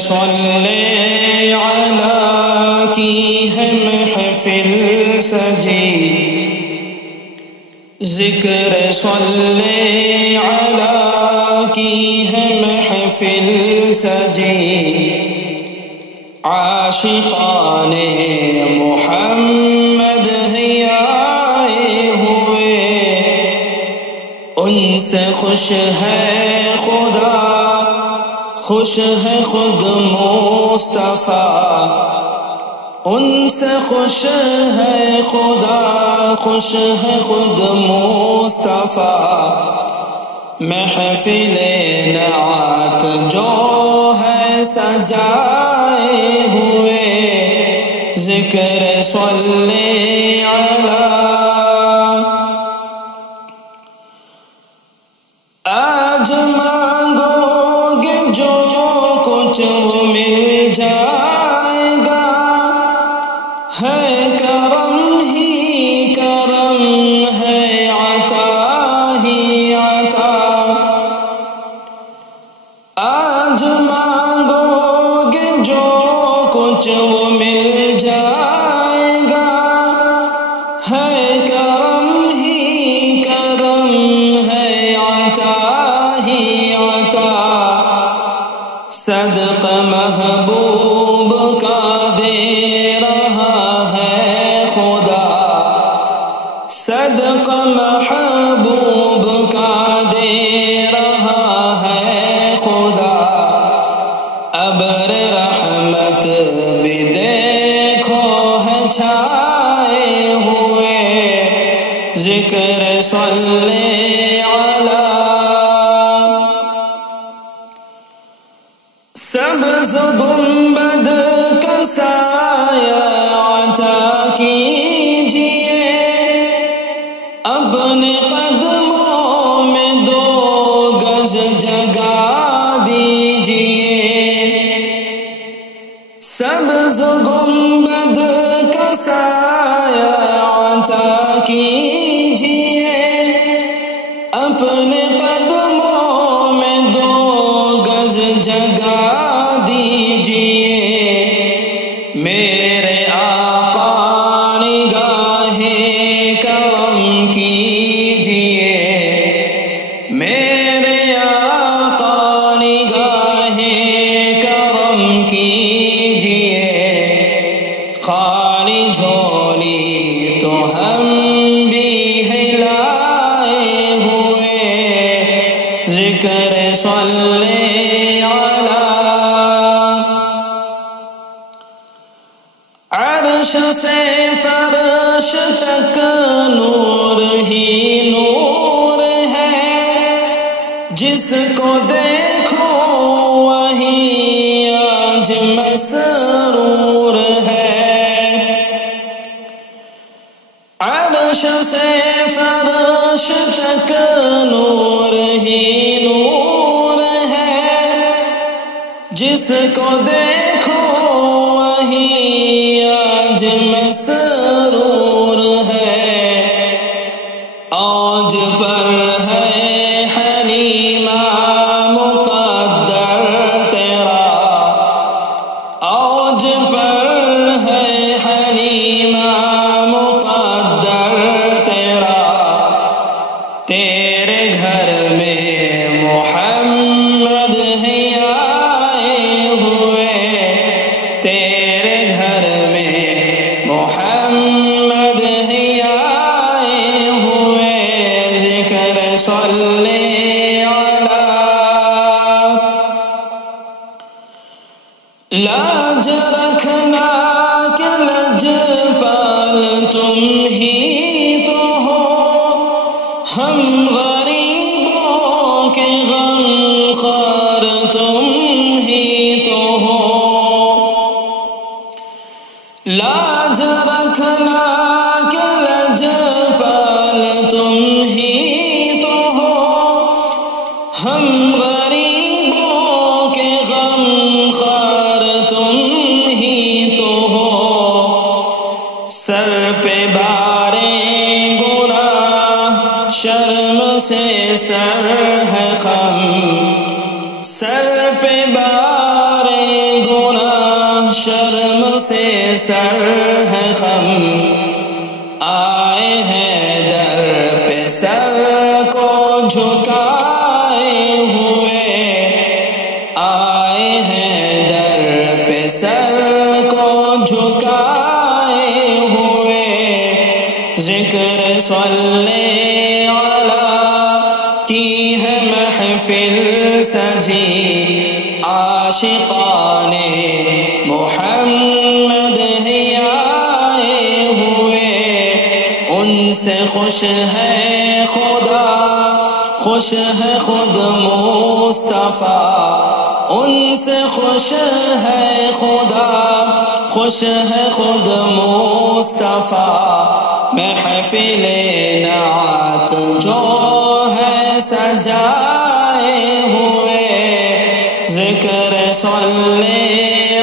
صلی علی کی ہے محفل سجی، ذکر صلی علی کی ہے محفل سجی، عاشقان محمد ہی آئے ہوئے، ان سے خوش ہے خدا، خوش ہے خود مصطفیٰ، ان سے خوش ہے خدا، خوش ہے خود مصطفیٰ، محفل نعت جو ہے سجائے ہوئے، ذکر صلی علی، آج مانگو گے جو کچھ وہ مل جائے گا، ہے کرم ہی کرم، ہے عطا ہی عطا، آج مانگو گے جو کچھ وہ مل جائے گا، ہے کرم ہی کرم، ہے عطا ہی عطا، صدقہ محبوب کا دے رہا ہے خدا، صدقہ محبوب کا دے رہا ہے خدا، ابر رحمت بھی دیکھو ہے چھائے ہوئے، ذکر صلی علی، سبز گنبد کا سایہ عطا کیجئے، اپنے قدموں میں 2 گز جگہ دیجئے، سبز گنبد کا سایہ عطا کیجئے، اپنے قدموں میں 2 گز جگہ دیجئے، میرے آقا نگاہ کرم کیجئے، میرے آقا نگاہ کرم کیجئے، خالی جھولی تو ہم بھی ہلائے ہوئے، ذکر صلی علی، عرش سے فرش تک نور ہی نور ہے، جس کو دیکھو وہی آج مسرور ہے، عرش سے فرش تک نور ہی نور ہے، جس کو دیکھو وہی آج مسرور ہے، اوج پر ہے حلیمہ مقدر تیرا، اوج پر ہے حلیمہ مقدر تیرا، تیرے گھر میں محمد ہی آئے ہوئے، تیرے گھر میں محمد ہی آئے ہوئے، ذکر صلی علی، لاج رکھنا کہ لج پال تم ہی تو ہو، ہم غریبوں کے غم خوار تم ہی تو ہو، لاج رکھنا کہ لج پال تم ہی تو ہو، ہم غریبوں کے غم خوار تم ہی تو ہو، سر پہ بارے گناہ شرم سے سر ہے خم، سر پہ بارے سے سر ہے خم، آئے ہیں در پہ سر کو جھکائے ہوئے، آئے ہیں در پہ سر کو جھکائے ہوئے، ذکر صلی کی ہے محفل سجی، عاشقان محمد ہی آئے ہوئے، ان سے خوش ہے خدا، خوش ہے خود مصطفیٰ، ان سے خوش ہے خدا، خوش ہے خود مصطفیٰ، محفل نعت جو ہے سجائے ہوئے، ذکر صلی